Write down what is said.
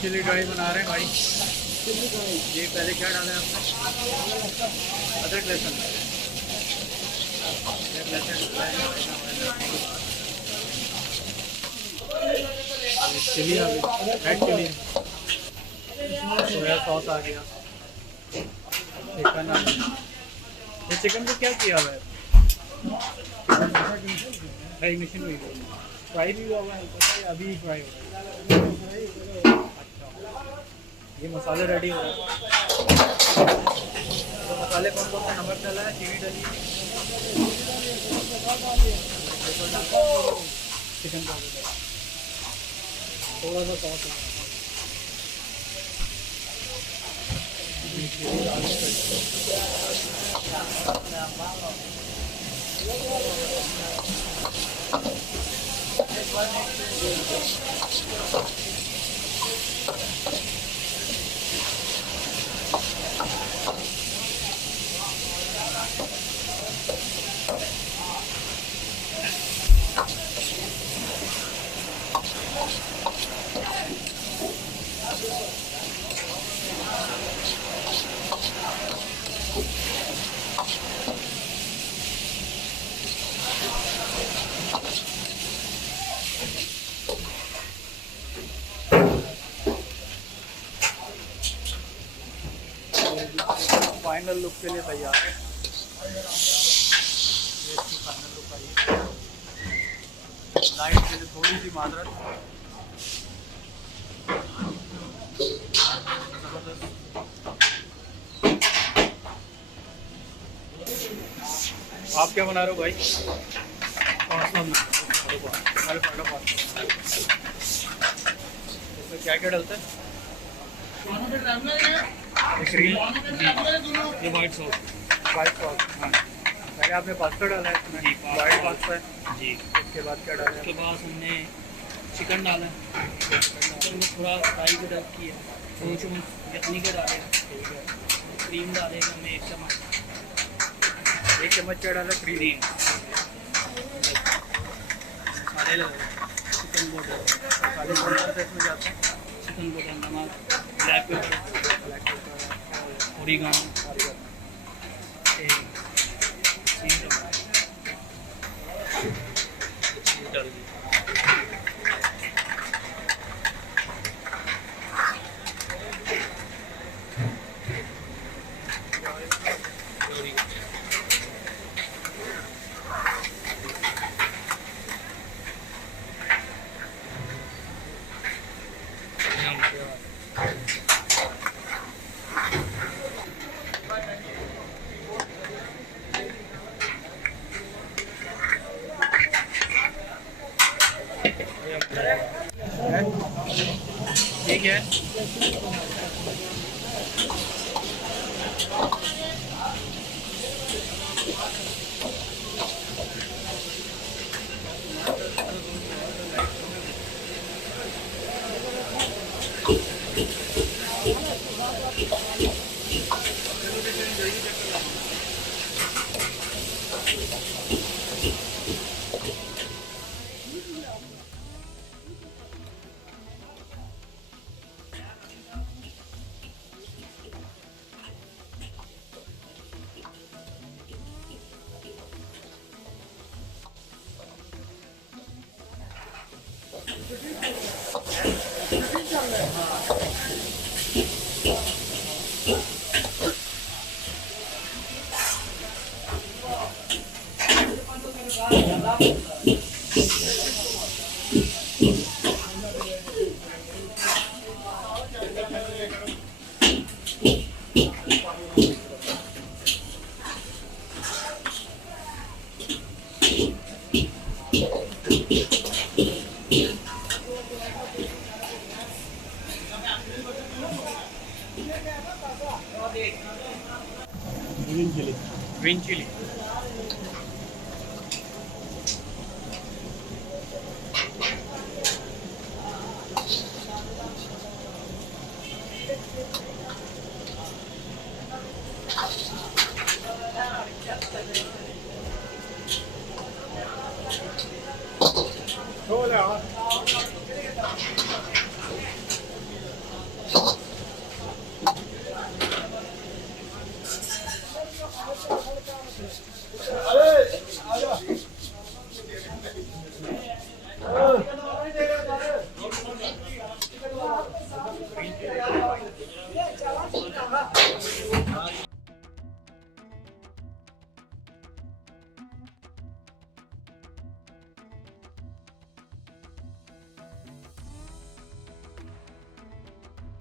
Chilli dry बना रहे हैं भाई। ये पहले क्या डाला है आपने? अदरक लहसुन। चिली आ गई, रेड चिली, सोया सॉस आ गया, चिकन आ गया। ये चिकन को क्या किया हुआ है? मैरिनेशन हुई है, फ्राई भी हुआ है हल्का सा, अभी फ्राई हो रहा है। अच्छा, ये मसाले रेडी हो रहे हैं। तो मसाले कौन कौन सा? नमक डाला है, चीनी डाली है, चिकन का थोड़ा सा सॉस है। फाइनल लुक के लिए तैयार है। ये इसकी फाइनल लुक आई है। लाइट के लिए थोड़ी सी माजरत। जबरदस्त। आप क्या बना रहे हो भाई? पास्ता। इसमें क्या क्या डलता है? ये वाइट सॉस। वाइट सॉस, हाँ। पहले आपने पास्ता डाला है इसमें, वाइट पास्ता है जी। उसके बाद क्या डाला है? उसके बाद हमने चिकन डाला है, चिकन में थोड़ा फ्राई भी डब किया, 2 चम्मच यखनी के डाले, क्रीम डालेगा मैं 1 चम्मच। 1 चम्मच क्या डाला? क्रीम। मसाले लगे, चिकन बटर, मसाले इसमें जाते हैं, चिकन बटर, नमक, ब्लैक पेपर, ओरिगानो, डाल दी। ठीक है, ग्रीन चिली।